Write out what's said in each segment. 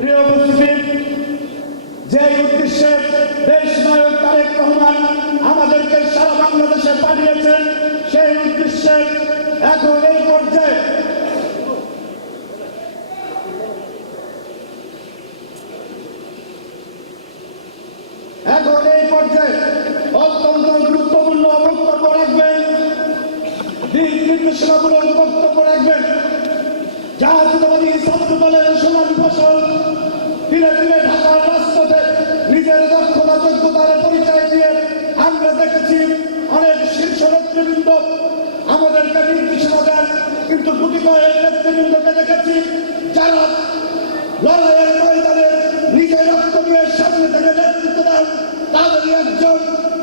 প্রিয় উপস্থিতি যে উদ্দেশ্যে দেশ নায়ক তারেক রহমান আমাদেরকে সারা বাংলাদেশে পাঠিয়েছেন, সেই উদ্দেশ্যে এখন এই পর্যায়ে এখন এই পর্যায়ে অত্যন্ত গুরুত্বপূর্ণ বক্তব্য রাখবেন দিক নির্দেশনামূলক বক্তব্য রাখবেন। জাতীয়তাবাদী ছাত্র দলের সোনালী ফসল ধীরে ধীরে ঢাকার রাজপথে নিজের দক্ষতা, যোগ্যতার পরিচয় দিয়ে আমরা দেখেছি অনেক শীর্ষ নেতৃবৃন্দ আমাদেরকে নির্দেশনা দেন। কিন্তু গুটি কয়েক নেতৃবৃন্দকে দেখেছি যারা লড়াইয়ের ময়দানে নিজের রক্ত দিয়ে সামনে থেকে নেতৃত্ব দেন। তাদেরই একজন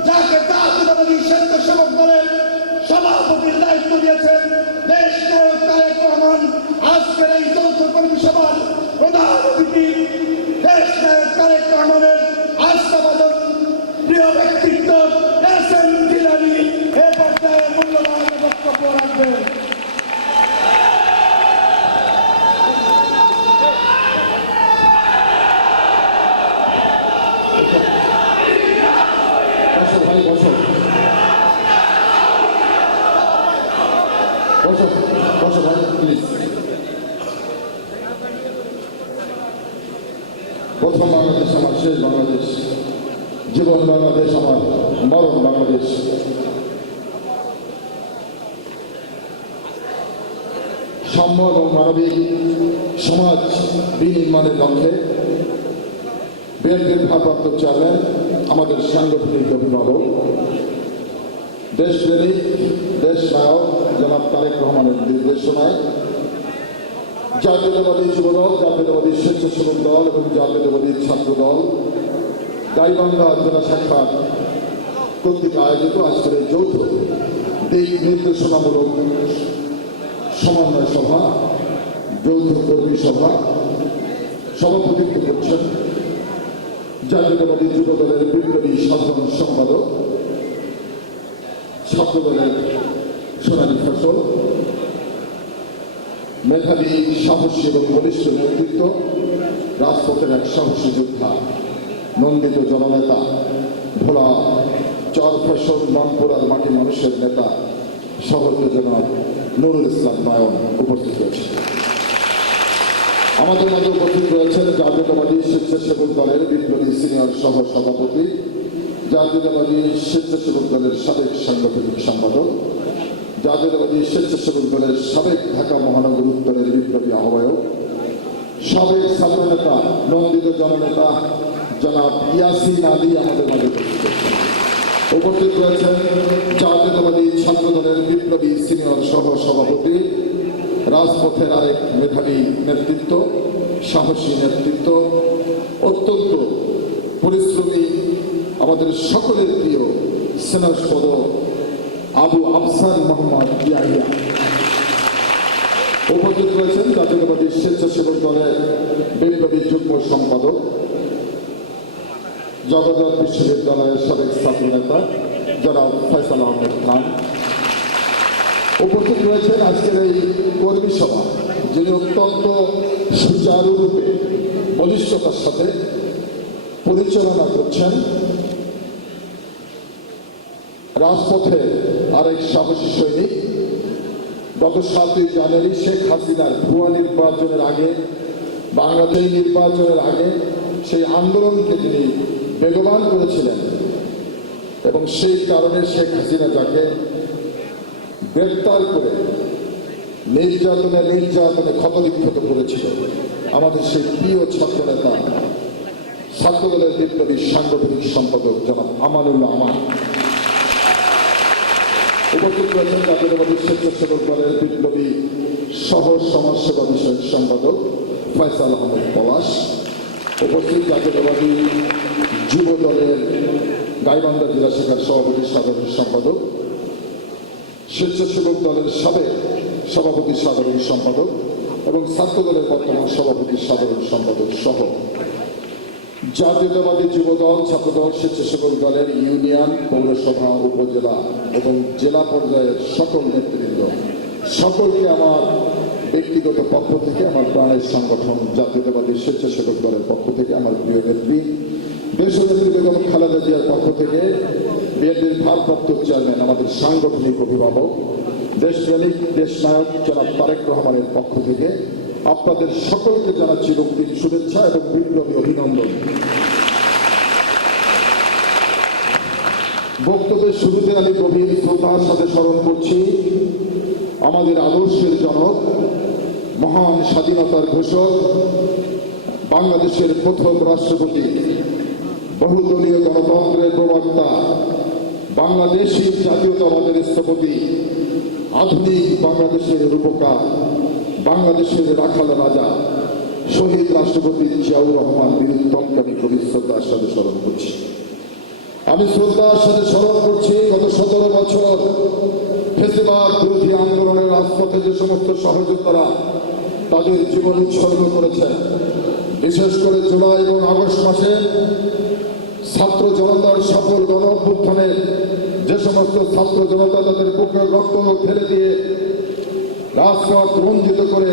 যাকে জাতীয়তাবাদী স্বেচ্ছাসেবক দলের সভাপতির দায়িত্ব দিয়েছেন। প্রথম বাংলাদেশ আমার, শেষ বাংলাদেশ। জীবন বাংলাদেশ আমার, মরণ বাংলাদেশ। সম্মান ও মানবিক সমাজ বিনির্মাণের লক্ষ্যে বিএনপির ভারপ্রাপ্ত চেয়ারম্যান, আমাদের সাংগঠনিক অভিভাবক, দেশপ্রেমিক দেশ নায়ক জনাব তারেক রহমানের নির্দেশনায় জাতীয়তাবাদী যুবদল, জাতীয়তাবাদী স্বেচ্ছাসেবক দল এবং জাতীয়তাবাদী ছাত্র দল গাইবান্ধা জেলা শাখার কর্তৃক আয়োজিত আজকের যৌথ দিক নির্দেশনামূলক সমন্বয় সভা, যৌথ কর্মী সভা সভাপতিত্ব করছেন জাতীয়তাবাদী যুব দলের বিপ্লবী সাধারণ সম্পাদক ছাত্র দলের সোনালী ফসল। মেধাবী, সাহসী এবং বলিষ্ঠ নেতৃত্ব, রাজপথের এক সাহসী যোদ্ধা, নন্দিত জননেতা, ভোলা, চর ফসল মনপুরার মাটি মানুষের নেতা সহজ জনাব নুরুল ইসলাম নয়ন উপস্থিত রয়েছে। আমাদের মাঝে উপস্থিত রয়েছেন জাতীয়তাবাদী স্বেচ্ছাসেবক দলের বিপ্লবী সিনিয়র সহ সভাপতি, জাতীয়তাবাদী স্বেচ্ছাসেবক দলের সাবেক সাংগঠনিক সম্পাদক জাতীয়তাবাদী স্বেচ্ছাসেবক দলের সাবেক ঢাকা মহানগর উত্তরের বিপ্লবী আহ্বায়ক, সাবেক ছাত্র নেতা, নন্দিত জননেতা জনাব ইয়াসিন আলী আমাদের মাঝে উপস্থিত রয়েছেন জাতীয়তাবাদী ছাত্র দলের বিপ্লবী সিনিয়র সহ সভাপতি রাজপথের আরেক মেধাবী নেতৃত্ব, সাহসী নেতৃত্ব, অত্যন্ত পরিশ্রমী, আমাদের সকলের প্রিয় স্নেহস্পদ আবু আফসান মোহাম্মদ ইয়াহিয়া। উপস্থিত রয়েছেন জাতীয়তাবাদী স্বেচ্ছাসেবক দলের বিপ্লবী যুগ্ম সম্পাদক জগন্নাথ বিশ্ববিদ্যালয়ের সাবেক ছাত্র নেতা জনাব ফয়সাল আহমেদ খান। উপস্থিত রয়েছেন আজকের এই কর্মী সভা, যিনি অত্যন্ত সুচারুরূপে বলিষ্ঠতার সাথে পরিচালনা করছেন রাজপথে আরেক সাহসী সৈনিক গত সাতই জানুয়ারি শেখ হাসিনার ভুয়া নির্বাচনের আগে বাংলাদেশ নির্বাচনের আগে সেই আন্দোলনকে তিনি বেগবান করেছিলেন এবং সেই কারণে শেখ হাসিনা যাকে গ্রেপ্তার করে নির্যাতনে নির্যাতনে ক্ষতবিক্ষত করেছিল। আমাদের সেই প্রিয় ছাত্র নেতা ছাত্রদলের বিপ্লবী সাংগঠনিক সম্পাদক জনাব আমানুল্লাহ আমান। উপস্থিত রয়েছেন জাতীয়তাবাদী স্বেচ্ছাসেবক দলের বিপ্লবী সহ সমাজসেবা বিষয়ক সম্পাদক ফয়সাল আহমেদ পলাশ, উপস্থিত জাতীয়তাবাদী যুব দলের গাইবান্ধা জেলা শাখার সভাপতি সাধারণ সম্পাদক, স্বেচ্ছাসেবক দলের সাবেক সভাপতি সাধারণ সম্পাদক এবং ছাত্র দলের বর্তমান সভাপতি সাধারণ সম্পাদক সহ জাতীয়তাবাদী যুবদল, ছাত্রদল, স্বেচ্ছাসেবক দলের ইউনিয়ন, পৌরসভা, উপজেলা এবং জেলা পর্যায়ের সকল নেতৃবৃন্দ। সকলকে আমার ব্যক্তিগত পক্ষ থেকে, আমার প্রাণের সংগঠন জাতীয়তাবাদী স্বেচ্ছাসেবক দলের পক্ষ থেকে, আমার প্রিয় নেত্রী, দেশনেত্রী বেগম খালেদা জিয়ার পক্ষ থেকে, বিএনপির ভারপ্রাপ্ত চেয়ারম্যান, আমাদের সাংগঠনিক অভিভাবক, দেশপ্রেমিক, দেশনায়ক জনাব তারেক রহমানের পক্ষ থেকে আপনাদের সকলকে জানাচ্ছি রক্তিম শুভেচ্ছা এবং বিপ্লবী অভিনন্দন। বক্তব্যের শুরুতে আমি গভীর শ্রদ্ধার সাথে স্মরণ করছি, আমাদের আদর্শের জনক, মহান স্বাধীনতার ঘোষক, বাংলাদেশের প্রথম রাষ্ট্রপতি, বহুদলীয় গণতন্ত্রের প্রবক্তা, বাংলাদেশি জাতীয়তাবাদের স্থপতি, আধুনিক বাংলাদেশের রূপকার। বাংলাদেশের রাখাল রাজা, শহীদ রাষ্ট্রপতি জিয়াউর রহমান বীরুত্তমকে আমি গভীর শ্রদ্ধার সাথে স্মরণ করছি। আমি শ্রদ্ধার সাথে স্মরণ করছি, গত সতেরো বছর ফেসিবাদ বিরোধী আন্দোলনের রাজপথে যে সমস্ত সহযোদ্ধারা তাদের জীবন উৎসর্গ করেছেন বিশেষ করে জুলাই এবং আগস্ট মাসে ছাত্র জনতার সফল গণ যে সমস্ত ছাত্র জনতা তাদের বুকের রক্ত ফেলে দিয়ে রাজপথ রঞ্জিত করে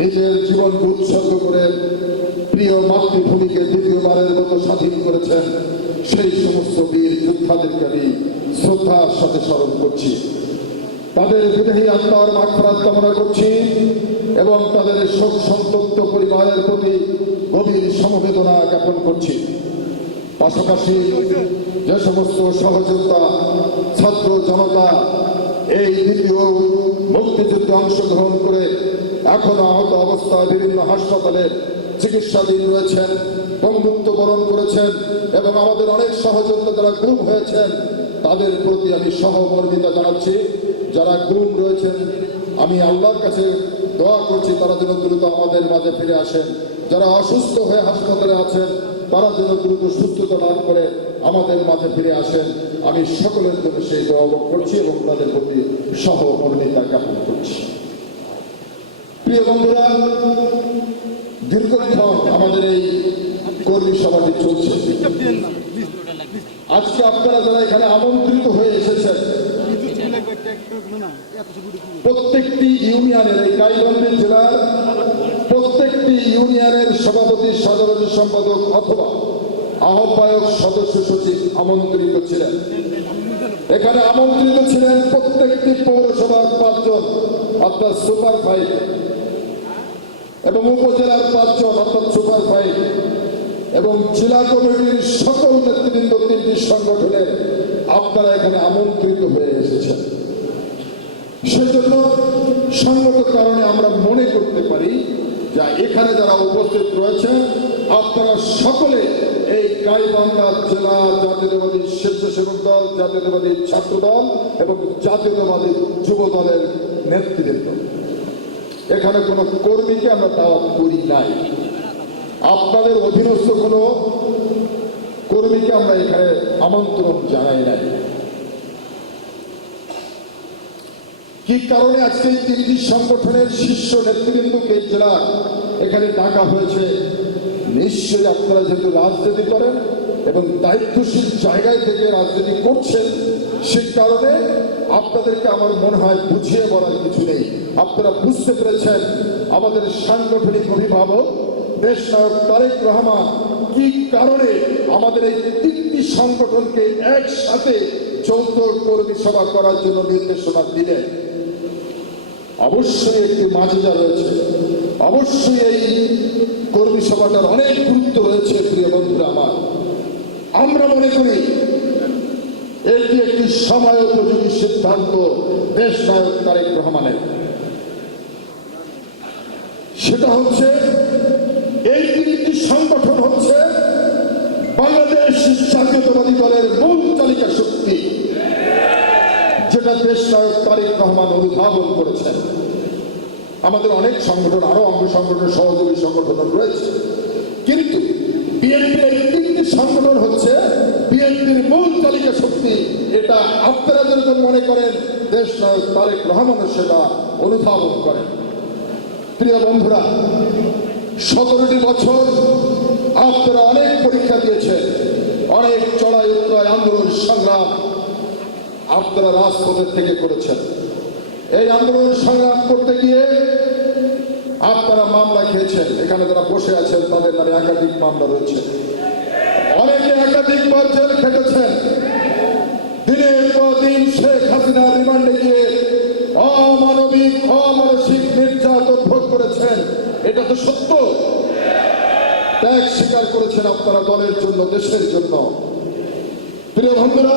নিজের জীবনকে উৎসর্গ করে প্রিয় মাতৃভূমিকে দ্বিতীয়বারের মতো স্বাধীন করেছেন, সেই সমস্ত বীর যোদ্ধাদেরকে আমি শ্রদ্ধার সাথে স্মরণ করছি। তাদের বিদেহী আত্মার মাগফিরাত কামনা করছি এবং তাদের শোক সন্তপ্ত পরিবারের প্রতি গভীর সমবেদনা জ্ঞাপন করছি। পাশাপাশি যে সমস্ত সহযোগিতা ছাত্র জনতা এই দ্বিতীয় মুক্তিযুদ্ধে অংশগ্রহণ করে এখনও আহত অবস্থায় বিভিন্ন হাসপাতালে চিকিৎসাধীন রয়েছেন বন্ধুত্ব বরণ করেছেন এবং আমাদের অনেক সহযোগিতা যারা গ্রুপ হয়েছেন, তাদের প্রতি আমি সহমর্মিতা জানাচ্ছি। যারা গ্রুপ রয়েছেন, আমি আল্লাহর কাছে দোয়া করছি, তারা যেন দ্রুত আমাদের মাঝে ফিরে আসেন। যারা অসুস্থ হয়ে হাসপাতালে আছেন, তারা যেন দ্রুত সুস্থতা লাভ করে আমাদের মাঝে ফিরে আসেন। আমি সকলের জন্য সেই দোয়া করছি এবং তাদের প্রতি সহমর্মিতা জ্ঞাপন করছি। প্রিয় বন্ধুরা, দীর্ঘক্ষণ আমাদের এই কর্মী সভাটি চলছে। আজকে আপনারা যারা এখানে আমন্ত্রিত হয়ে এসেছেন, প্রত্যেকটি ইউনিয়নের এই গাইবান্ধী জেলার প্রত্যেকটি ইউনিয়নের সভাপতি, সাধারণ সম্পাদক অথবা আহ্বায়ক সদস্য সচিব আমন্ত্রিত ছিলেন। এখানে আমন্ত্রিত ছিলেন প্রত্যেকটি পৌরসভার পাঁচজন, অর্থাৎ সুপার ফাইভ এবং উপজেলার পাঁচজন, অর্থাৎ সুপার ফাইভ এবং জেলা কমিটির সকল নেতৃবৃন্দ তিনটি সংগঠনের আপনারা এখানে আমন্ত্রিত হয়ে এসেছেন। সেজন্য সঙ্গত কারণে আমরা মনে করতে পারি যা এখানে যারা উপস্থিত রয়েছেন আপনারা সকলে এই গাইবান্ধা জেলা জাতীয়তাবাদী স্বেচ্ছাসেবক দল, জাতীয়তাবাদী ছাত্র দল এবং জাতীয়তাবাদী যুব দলের নেতৃবৃন্দ। এখানে কোনো কর্মীকে আমরা দাওয়াত করি নাই। আপনাদের অধীনস্থ কোনো কর্মীকে আমরা এখানে আমন্ত্রণ জানাই নাই। কি কারণে আজকে তিনটি সংগঠনের শীর্ষ নেতৃবৃন্দকে জেলা এখানে ডাকা হয়েছে? নিশ্চয়ই আপনারা যেহেতু রাজনীতি করেন এবং দায়িত্বশীল জায়গায় থেকে রাজনীতি করছেন, সে কারণে আপনাদেরকে আমার মনে হয় বুঝিয়ে বলার কিছু নেই। আপনারা বুঝতে পেরেছেন আমাদের সাংগঠনিক অভিভাবক দেশ নায়ক তারেক রহমান কি কারণে আমাদের এই তিনটি সংগঠনকে একসাথে যৌথ কর্মী সভা করার জন্য নির্দেশনা দিলেন? অবশ্যই একটি মাজা রয়েছে। অবশ্যই এই কর্মী সভাটার অনেক গুরুত্ব রয়েছে, প্রিয় বন্ধুরা আমার। আমরা মনে করি, এটি একটি সময় উপযোগী সিদ্ধান্ত, দেশ নায়ক তারেক রহমানের। সেটা হচ্ছে, এই তিনটি সংগঠন হচ্ছে, বাংলাদেশ জাতীয়তাবাদী দলের মূল দেশ নায়ক তারেক রহমান অনুধাবন করেছেন। আমাদের অনেক সংগঠন, আরও অঙ্গ সংগঠন, সহযোগী সংগঠন রয়েছে। কিন্তু বিএনপির তিনটি সংগঠন হচ্ছে, বিএনপির মূল তালিকা শক্তি, এটা আপনারা যেরকম মনে করেন দেশ নায়ক তারেক রহমানের সেটা অনুধাবন করেন। প্রিয় বন্ধুরা, সতেরোটি বছর আপনারা অনেক পরীক্ষা দিয়েছেন, অনেক চড়াই উত্তরায় আন্দোলন, সংগ্রাম আপনারা রাজপথের থেকে করেছেন। এই আন্দোলন সংগ্রাম করতে গিয়ে আপনারা মামলা খেয়েছেন। এখানে যারা বসে আছেন, তাদের নামে একাধিক মামলা রয়েছে। অনেকে একাধিকবার জেল খেটেছেন। দিনের পর দিন শেখ হাসিনা রিমান্ডে গিয়ে অমানবিক, অমানসিক নির্যাতন ভোগ করেছেন। এটা তো সত্য। ত্যাগ স্বীকার করেছেন আপনারা দলের জন্য, দেশের জন্য। প্রিয় বন্ধুরা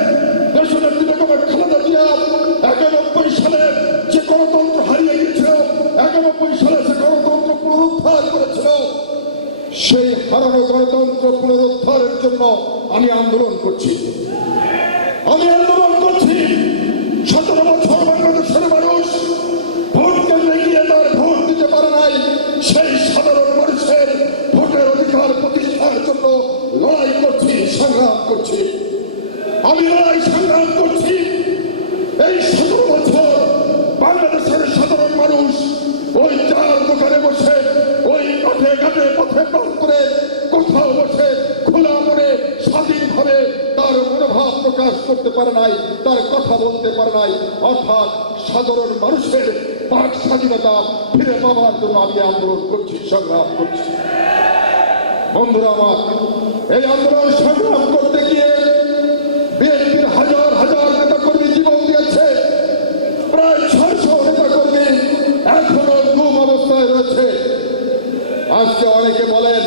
হারানো গণতন্ত্র পুনরুদ্ধারের জন্য আমি আন্দোলন করছি। করতে পারে নাই, তার কথা বলতে পারে নাই। অর্থাৎ সাধারণ মানুষের পাক স্বাধীনতা ফিরে পাওয়ার জন্য আমি আন্দোলন করছি, সংগ্রাম করছি। বন্ধুরা আমার, এই আন্দোলন সংগ্রাম করতে গিয়ে বিএনপির হাজার হাজার নেতা কর্মী জীবন দিয়েছে। প্রায় ছয়শো নেতা কর্মী এখনও গুম অবস্থায় রয়েছে। আজকে অনেকে বলেন,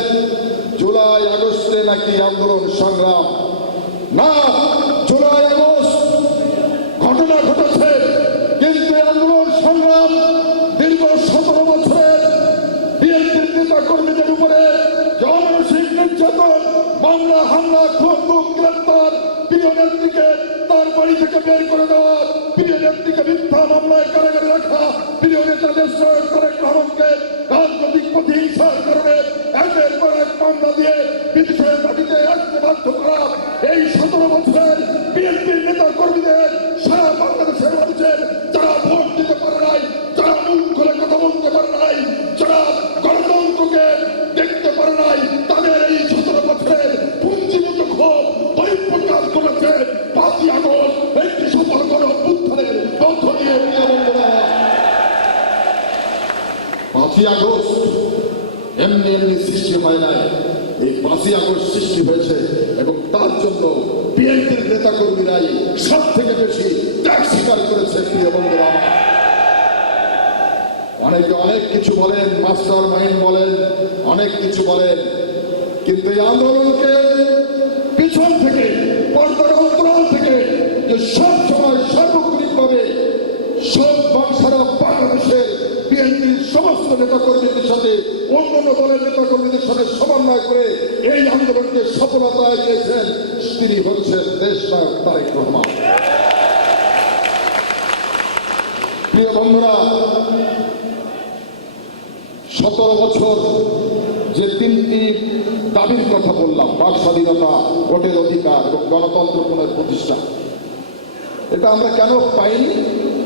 জুলাই, আগস্টে নাকি আন্দোলন সংগ্রাম? মামলা হামলা, খুন গ্রেপ্তার। প্রিয় নেত্রীকে তার বাড়ি থেকে বের করে দেওয়া। প্রিয় নেত্রীকে মিথ্যা মামলায় কারাগারে রাখা। প্রিয় নেতা দেশ নায়ক তারেক রহমানকে রাজনৈতিক প্রতিহিংসার কারণে একের পর এক পান্ডা দিয়ে বিদেশের মাটিতে রাখতে বাধ্য করা। এই সতেরো বছরের এমনি এমনি সৃষ্টি হয় নাই। এই সৃষ্টি হয়েছে এবং তার জন্য বিএনপির নেতা কর্মীরাই সব থেকে বেশি ত্যাগ স্বীকার করেছে, প্রিয় বন্ধুরা। অনেকে অনেক কিছু বলেন, মাস্টার মাইন্ড বলেন, অনেক কিছু বলেন, কিন্তু এই আন্দোলনকে পিছন থেকে, পর্দার থেকে যে সব সময় সার্বক্ষণিকভাবে সব বাং- সারা বাংলাদেশের বিএনপির সমস্ত নেতা কর্মীদের সাথে, অন্যান্য দলের নেতা কর্মীদের সাথে সমন্বয় করে এই আন্দোলনকে সফলতা দিয়েছেন তিনি হচ্ছেন দেশ তারেক রহমান। প্রিয় বন্ধুরা, সতেরো বছর যে তিনটি দাবির কথা বললাম, বাক স্বাধীনতা, ভোটের অধিকার এবং গণতন্ত্র পুনঃ প্রতিষ্ঠা এটা আমরা কেন পাইনি?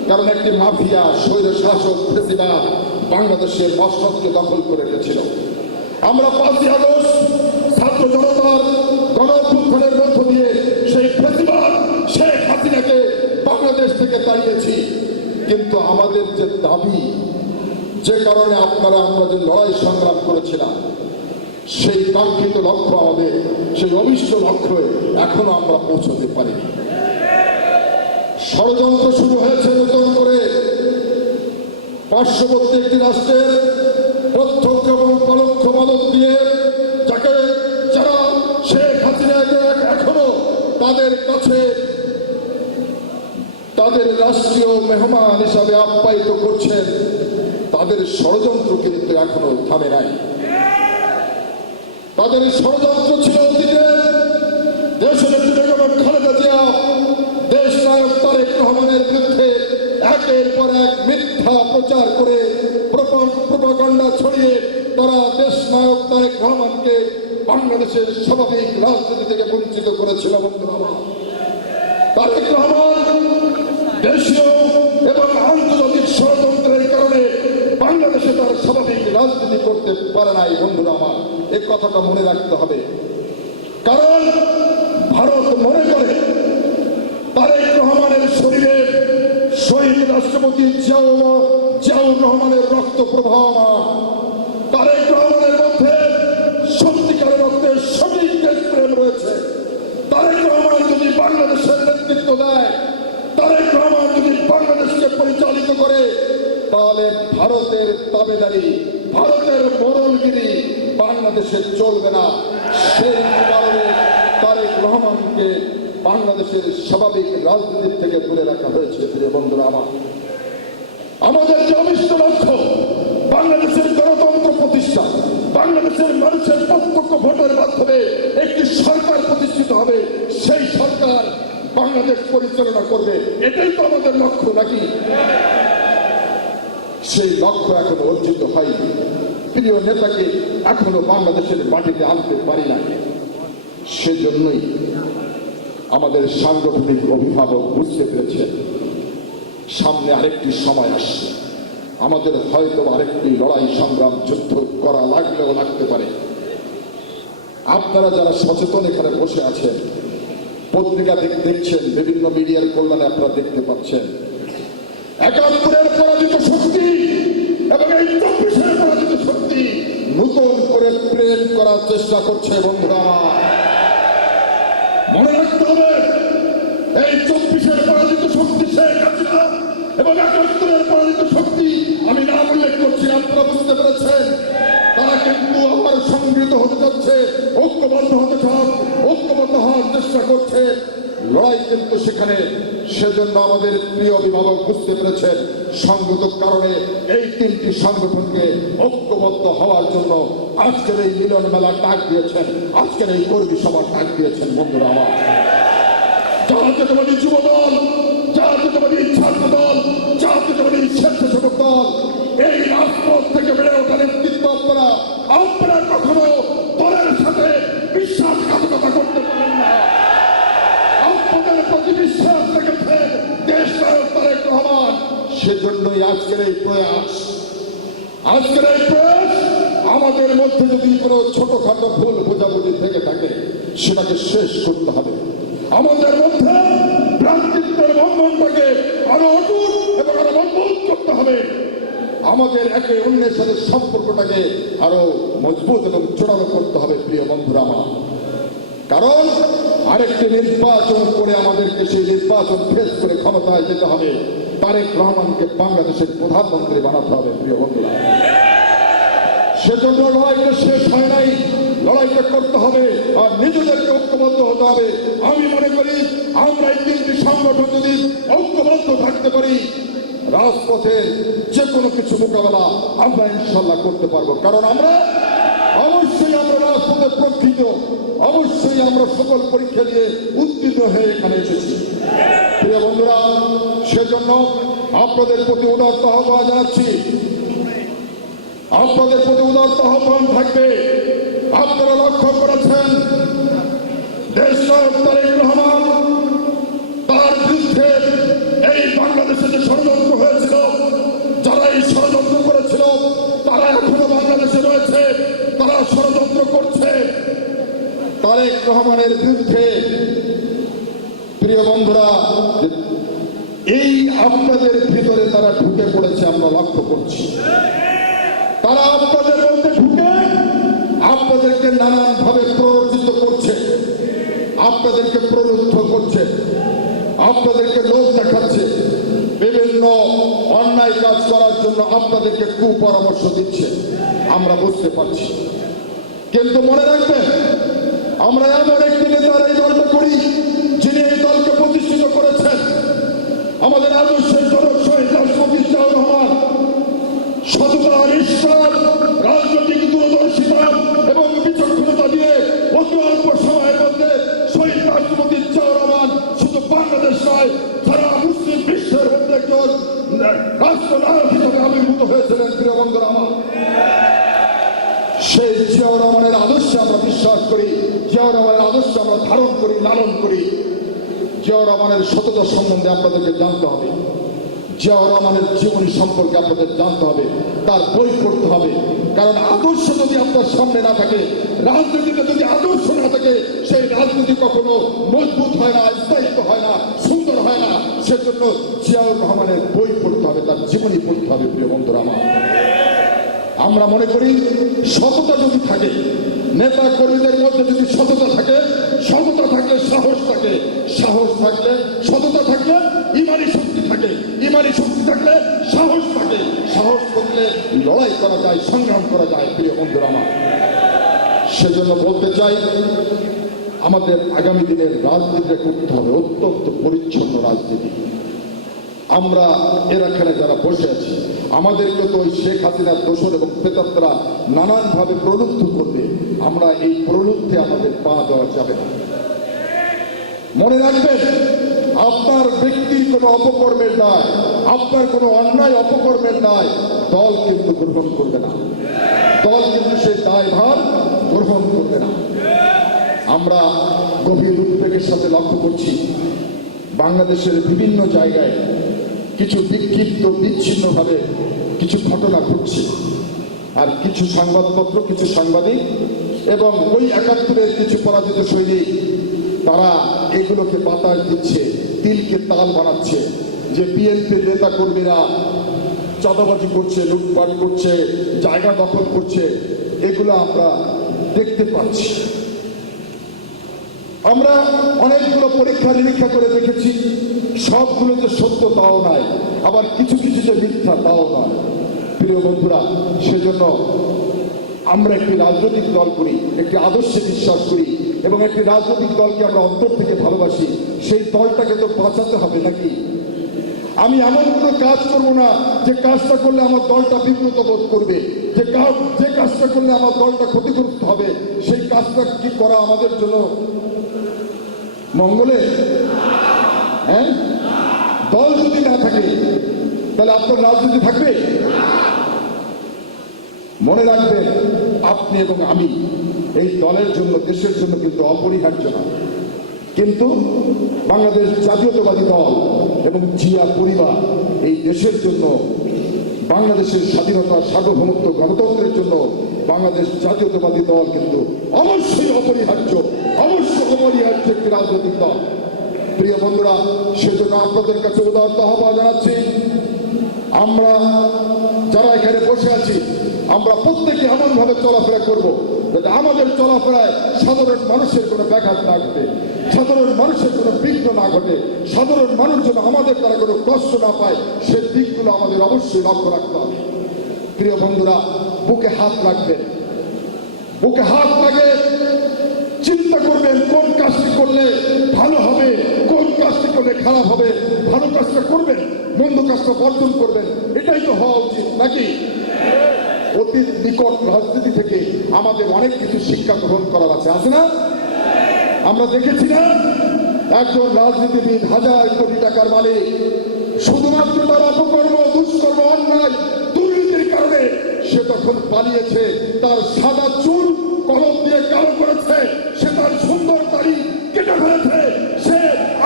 কারণ একটি মাফিয়া, স্বৈর শাসক প্রেসিডেন্ট বাংলাদেশের মসনদকে দখল করে রেখেছিল। আমরা পাঁচই আগস্ট ছাত্র জনতার গণ মধ্য দিয়ে সেই প্রেসিডেন্ট শেখ হাসিনাকে বাংলাদেশ থেকে তাড়িয়েছি কিন্তু আমাদের যে দাবি, যে কারণে আপনারা আমরা যে লড়াই সংগ্রাম করেছিলাম, সেই কাঙ্ক্ষিত লক্ষ্য আমাদের, সেই অভিষ্ট লক্ষ্যে এখনও আমরা পৌঁছতে পারিনি। ষড়যন্ত্র শুরু হয়েছে নতুন করে। পার্শ্ববর্তী একটি রাষ্ট্রের প্রত্যক্ষ এবং পরোক্ষ মদত দিয়ে যাকে যারা শেখ হাসিনাকে এখনও তাদের কাছে তাদের রাষ্ট্রীয় মেহমান হিসাবে আপ্যায়িত করছেন, তাদের ষড়যন্ত্র কিন্তু এখনও থামে নাই। তাদের ষড়যন্ত্র ছিল অতীতে একের পর এক মিথ্যা প্রচার করে প্রপাগণ্ডা ছড়িয়ে তারা দেশ নায়ক তারেক রহমানকে বাংলাদেশের স্বাভাবিক রাজনীতি থেকে বঞ্চিত করেছিল, বন্ধুরা। তারেক রহমান দেশীয় এবং আন্তর্জাতিক ষড়যন্ত্রের কারণে বাংলাদেশে তার স্বাভাবিক রাজনীতি করতে পারে নাই, বন্ধুরা আমার এই কথাটা মনে রাখতে হবে কারণ ভারত মনে করে তারেক রহমানের শরীরে শহীদ রাষ্ট্রপতি জিয়াউর জিয়াউর রহমানের রক্ত প্রবাহমান তারেক রহমানের মধ্যে সত্যিকারের অর্থে সঠিক দেশপ্রেম রয়েছে। তারেক রহমান যদি বাংলাদেশের নেতৃত্ব দেয়, তারেক রহমান যদি বাংলাদেশকে পরিচালিত করে, তাহলে ভারতের তাবেদারি, ভারতের মোরলগিরি বাংলাদেশে চলবে না। সেই কারণে তারেক রহমানকে বাংলাদেশের স্বাভাবিক রাজনীতির থেকে দূরে রাখা হয়েছে, প্রিয় বন্ধুরা আমার। আমাদের যে অনিষ্ট লক্ষ্য, বাংলাদেশের গণতন্ত্র প্রতিষ্ঠা, বাংলাদেশের মানুষের প্রত্যক্ষ ভোটের মাধ্যমে একটি সরকার প্রতিষ্ঠিত হবে, সেই সরকার বাংলাদেশ পরিচালনা করবে। এটাই তো আমাদের লক্ষ্য, নাকি? সেই লক্ষ্য এখনও অর্জিত হয়নি। প্রিয় নেতাকে এখনও বাংলাদেশের মাটিতে আনতে পারি না সেজন্যই আমাদের সাংগঠনিক অভিভাবক বুঝতে পেরেছেন। সামনে আরেকটি সময় আসছে। আমাদের হয়তো আরেকটি লড়াই সংগ্রাম, যুদ্ধ করা লাগলেও লাগতে পারে। আপনারা যারা সচেতন এখানে বসে আছেন, পত্রিকা দেখ- দেখছেন, বিভিন্ন মিডিয়ার কল্যাণে আপনারা দেখতে পাচ্ছেন, একাত্তরের পরাজিত শক্তি এবং এই চব্বিশের পরাজিত শক্তি নতুন করে প্রেম করার চেষ্টা করছে বন্ধুরা মনে রাখতে হবে, এই চব্বিশের পরাজিত শক্তি হাসিনা এবং একাত্তরের পরাজিত শক্তি আমি নাম উল্লেখ করছি, আপনারা বুঝতে পেরেছেন? তারা কিন্তু আবার সংগৃহীত হতে যাচ্ছে, ঐক্যবদ্ধ হতে চান, ঐক্যবদ্ধ হওয়ার চেষ্টা করছে। লড়াই কিন্তু সেখানে, সেজন্য আমাদের প্রিয় অভিভাবক বুঝতে পেরেছেন সংগত কারণে এই তিনটি সংগঠনকে ঐক্যবদ্ধ হওয়ার জন্য আজকের এই মিলন মেলা ডাক দিয়েছেন, আজকের এই কর্মী সভার ডাক দিয়েছেন বন্ধুরা আমার। জাতীয়তাবাদী যুব দল জাতীয়তাবাদী স্বেচ্ছাসেবক দল, এই রাজপথ থেকে বেড়ে ওঠা নেতৃত্ব আপনারা আপনারা কখনো দলের সাথে বিশ্বাসঘাতকতা করতে পারেন না। আপনাদের প্রতি বিশ্বাস রেখেছেন দেশ তারেক রহমান। সেজন্যই আজকের এই প্রয়াস। আজকের এই প্রয়াস আমাদের মধ্যে যদি কোনো ছোটখাটো ভুল বোঝাবুঝি থেকে থাকে, সেটাকে শেষ করতে হবে। আমাদের মধ্যে ভ্রাতৃত্বের বন্ধনটাকে আরও অটুট এবং আরও মজবুত করতে হবে। আমাদের একে অন্যের সাথে সম্পর্কটাকে আরও মজবুত এবং জোরালো করতে হবে, প্রিয় বন্ধুরা আমার। কারণ আরেকটি নির্বাচন করে আমাদেরকে সেই নির্বাচন ফেস করে ক্ষমতায় যেতে হবে। তারেক রহমানকে বাংলাদেশের প্রধানমন্ত্রী বানাতে হবে, প্রিয় বন্ধুরা। সেজন্য লড়াইটা শেষ হয় নাই। লড়াইটা করতে হবে আর নিজেদেরকে ঐক্যবদ্ধ হতে হবে। আমি মনে করি আমরা এই তিনটি সংগঠন যদি ঐক্যবদ্ধ থাকতে পারি, রাজপথে যে কোনো কিছু মোকাবেলা আমরা ইনশাল্লাহ করতে পারব। কারণ আমরা অবশ্যই আমরা রাজপথে প্রকৃত, অবশ্যই আমরা সকল পরীক্ষা দিয়ে উত্তীর্ণ হয়ে এখানে এসেছি। প্রিয় বন্ধুরা, সেজন্য আপনাদের প্রতি উদার্ত আহ্বান জানাচ্ছি। আপনাদের প্রতি উদার্ত আহ্বান থাকবে। আপনারা লক্ষ্য করেছেন, দেশ তারেক রহমান তার বিরুদ্ধে এই বাংলাদেশে যে ষড়যন্ত্র হয়েছিল, যারা এই ষড়যন্ত্র করেছিল, তারা এখনও বাংলাদেশে রয়েছে, তারা ষড়যন্ত্র করছে। তারেক রহমানের বিরুদ্ধে, প্রিয় বন্ধুরা, এই আপনাদের ভিতরে তারা ঢুকে পড়েছে, আমরা লক্ষ্য করছি তারা আপনাদের মধ্যে ঢুকে আপনাদেরকে নানান ভাবে প্ররোচিত করছে। আপনাদেরকে প্রলুব্ধ করছে। আপনাদেরকে লোভ দেখাচ্ছে। বিভিন্ন অন্যায় কাজ করার জন্য আপনাদেরকে কুপরামর্শ দিচ্ছে। আমরা বুঝতে পারছি। কিন্তু মনে রাখবেন, আমরা এমন একটি নেতার এই দলটা করি, যিনি এই দলকে প্রতিষ্ঠিত করেছেন। আমাদের আদর্শের জনক শহীদ রাষ্ট্রপতি জিয়াউর রহমান সততা নিষ্ঠার লালন করি। জিয়াউর রহমানের সততা সম্বন্ধে আপনাদেরকে জানতে হবে। জিয়াউর রহমানের জীবনী সম্পর্কে আপনাদের জানতে হবে। তার বই পড়তে হবে। কারণ আদর্শ যদি আপনার সামনে না থাকে, রাজনীতিতে যদি আদর্শ না থাকে, সেই রাজনীতি কখনো মজবুত হয় না, স্থায়িত্ব হয় না, সুন্দর হয় না। সেজন্য জিয়াউর রহমানের বই পড়তে হবে, তার জীবনী পড়তে হবে, প্রিয় বন্ধুরা আমার। আমরা মনে করি সততা যদি থাকে, নেতা কর্মীদের মধ্যে যদি সততা থাকে সততা থাকলে সাহস থাকে, সাহস থাকলে সততা থাকলে ইমানি শক্তি থাকে, ইমানি শক্তি থাকলে সাহস থাকে, সাহস থাকলে লড়াই করা যায়, সংগ্রাম করা যায়, প্রিয় বন্ধুরা আমার। সেজন্য বলতে চাই, আমাদের আগামী দিনের রাজনীতিটা করতে হবে, অত্যন্ত পরিচ্ছন্ন রাজনীতি। আমরা এর এখানে যারা বসে আছি, আমাদেরকে তো ওই শেখ হাসিনার দোষর এবং প্রেতাত্রা নানানভাবে প্রলুব্ধ করবে। আমরা এই প্রলুব্ধে আমাদের পা দেওয়া যাবে না। মনে রাখবেন, আপনার ব্যক্তির কোনো অপকর্মের দায়, আপনার কোনো অন্যায় অপকর্মের দায়, দল কিন্তু গ্রহণ করবে না। দল কিন্তু সেই দায়ভার গ্রহণ করবে না। আমরা গভীর উদ্বেগের সাথে লক্ষ্য করছি, বাংলাদেশের বিভিন্ন জায়গায় কিছু বিক্ষিপ্ত, বিচ্ছিন্নভাবে কিছু ঘটনা ঘটছে। আর কিছু সংবাদপত্র, কিছু সাংবাদিক এবং ওই একাত্তরের কিছু পরাজিত সৈনিক, তারা এগুলোকে বাতাস দিচ্ছে, তিলকে তাল বানাচ্ছে, যে বিএনপির নেতা কর্মীরা চাঁদাবাজি করছে, লুটপাট করছে, জায়গা দখল করছে, এগুলো আমরা দেখতে পাচ্ছি। আমরা অনেকগুলো পরীক্ষা নিরীক্ষা করে দেখেছি। সবগুলো যে সত্য তাও নাই, আবার কিছু কিছু যে মিথ্যা তাও নয়। প্রিয় বন্ধুরা, সেজন্য আমরা একটি রাজনৈতিক দল করি, একটি আদর্শে বিশ্বাস করি, এবং একটি রাজনৈতিক দলকে আমরা অন্তর থেকে ভালোবাসি। সেই দলটাকে তো বাঁচাতে হবে নাকি? আমি এমন কোনো কাজ করব না যে কাজটা করলে আমার দলটা বিব্রত বোধ করবে, যে কাজ, যে কাজটা করলে আমার দলটা ক্ষতিগ্রস্ত হবে, সেই কাজটা কি করা আমাদের জন্য মঙ্গলে? হ্যাঁ? দল যদি না থাকে, তাহলে আপনার রাজনীতি থাকবে? মনে রাখবেন, আপনি এবং আমি এই দলের জন্য, দেশের জন্য কিন্তু অপরিহার্য না। কিন্তু বাংলাদেশ জাতীয়তাবাদী দল এবং জিয়া পরিবার এই দেশের জন্য, বাংলাদেশের স্বাধীনতা, সার্বভৌমত্ব, গণতন্ত্রের জন্য বাংলাদেশ জাতীয়তাবাদী দল কিন্তু অবশ্যই অপরিহার্য অবশ্যই অপরিহার্য একটি রাজনৈতিক দল। প্রিয় বন্ধুরা, সেজন্য আপনাদের কাছে উদাহরণ আহ্বান জানাচ্ছি। আমরা যারা এখানে বসে আছি, আমরা প্রত্যেকে এমন ভাবে চলাফেরা করব যাতে আমাদের চলাফেরায় সাধারণ মানুষের কোনো ব্যাঘাত না ঘটে, সাধারণ মানুষের কোনো বিঘ্ন না ঘটে, সাধারণ মানুষ যেন আমাদের দ্বারা কোনো কষ্ট না পায়, সে দিকগুলো আমাদের অবশ্যই লক্ষ্য রাখতে হবে। প্রিয় বন্ধুরা, বুকে হাত রাখবেন। বুকে হাত লাগে চিন্তা করবেন কোন কাজটি করলে ভালো হবে কোন কাজটি করলে খারাপ হবে, ভালো কাজটা করবেন, মন্দ কাজটা বর্জন করবেন, এটাই তো হওয়া উচিত, নাকি? অতীত নিকট রাজনীতি থেকে আমাদের অনেক কিছু শিক্ষা গ্রহণ করার আছে আছে না? আমরা দেখেছি না? একজন রাজনীতিবিদ হাজার কোটি টাকার মালিক, শুধুমাত্র তার অপকর্ম, দুষ্কর্ম, অন্যায়, দুর্নীতির কারণে সে তখন পালিয়েছে, তার সাদা চুল, কলম দিয়ে কালো করেছে, সে তার সুন্দর দাড়ি কেটে ফেলেছে সে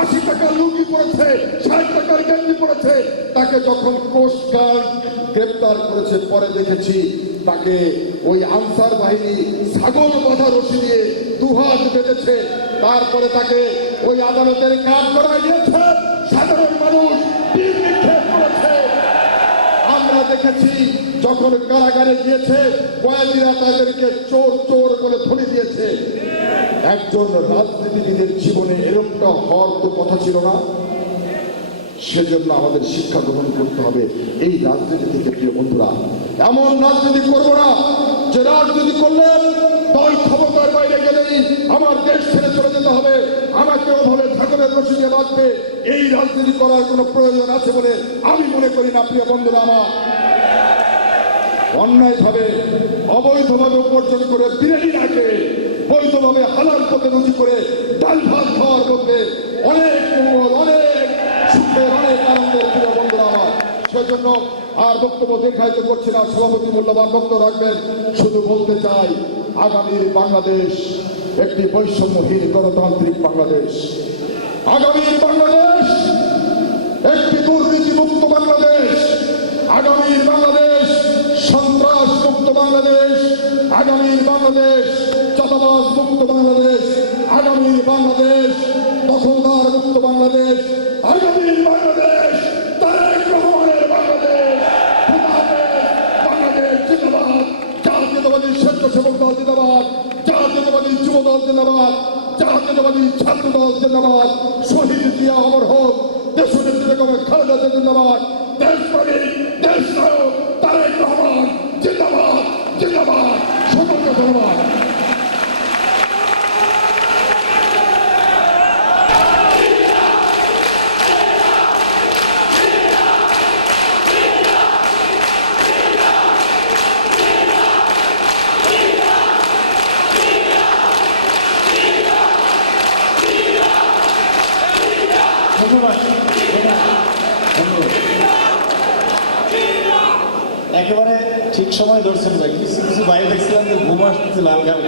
আশি লুঙ্গি পড়েছে, ষাট টাকার গেঞ্জি পড়েছে। তাকে যখন কোস্ট গার্ড গ্রেপ্তার করেছে, পরে দেখেছি তাকে ওই আনসার বাহিনী ছাগল বাঁধা রশি দিয়ে দুহাত বেঁধেছে। তারপরে তাকে ওই আদালতের কাজ করা দিয়েছে। সাধারণ মানুষ করেছে। আমরা দেখেছি, যখন কারাগারে গিয়েছে, কয়েদিরা তাদেরকে চোর চোর করে ধরে দিয়েছে। একজন রাজনীতিবিদের জীবনে এরকমটা হওয়ার তো কথা ছিল না। সেজন্য আমাদের শিক্ষা গ্রহণ করতে হবে এই রাজনীতি থেকে, প্রিয় বন্ধুরা। এমন রাজনীতি করব না যে রাজনীতি করলে দল ক্ষমতার বাইরে গেলেই আমার দেশ ছেড়ে চলে যেতে হবে। আমাকে ওভাবে ঠাকুরের রশি দিয়ে বাঁধবে এই রাজনীতি করার কোনো প্রয়োজন আছে বলে আমি মনে করি না, প্রিয় বন্ধুরা আমার। অন্যায়ভাবে, অবৈধভাবে উপার্জন করে বিরিয়ানি রাখে বৈধভাবে হালাল পথে রুজি করে ডাল ভাত খাওয়ার মধ্যে অনেক মঙ্গল, অনেক সুখের, অনেক আনন্দের প্রিয় বন্ধুরা আমার। সেজন্য আর বক্তব্য দীর্ঘায়িত করছি না। সভাপতি মূল্যবান বক্তব্য রাখবেন। শুধু বলতে চাই আগামীর বাংলাদেশ একটি বৈষম্যহীন গণতান্ত্রিক বাংলাদেশ। আগামীর বাংলাদেশ একটি দুর্নীতিমুক্ত বাংলাদেশ। আগামীর বাংলাদেশ সন্ত্রাস মুক্ত বাংলাদেশ। আগামীর বাংলাদেশ চাঁদাবাজ মুক্ত বাংলাদেশ আগামীর বাংলাদেশ, দখলদার মুক্ত বাংলাদেশ আগামীর বাংলাদেশ, তারেক রহমানের বাংলাদেশ বাংলাদেশ জিন্দাবাদ জাতীয়তাবাদী স্বেচ্ছাসেবক দল জিন্দাবাদ জাতীয়তাবাদী যুব দল জিন্দাবাদ জাতীয়তাবাদী ছাত্র দল জিন্দাবাদ, শহীদ জিয়া অমর হোক, দেশনেত্রী বেগমের খালেদা জিন্দাবাদ দেশপ্রেমিক দেশ নায়ক তারেক রহমান জিন্দাবাদ জিন্দাবাদ। সকলকে ধন্যবাদ। நான்காம்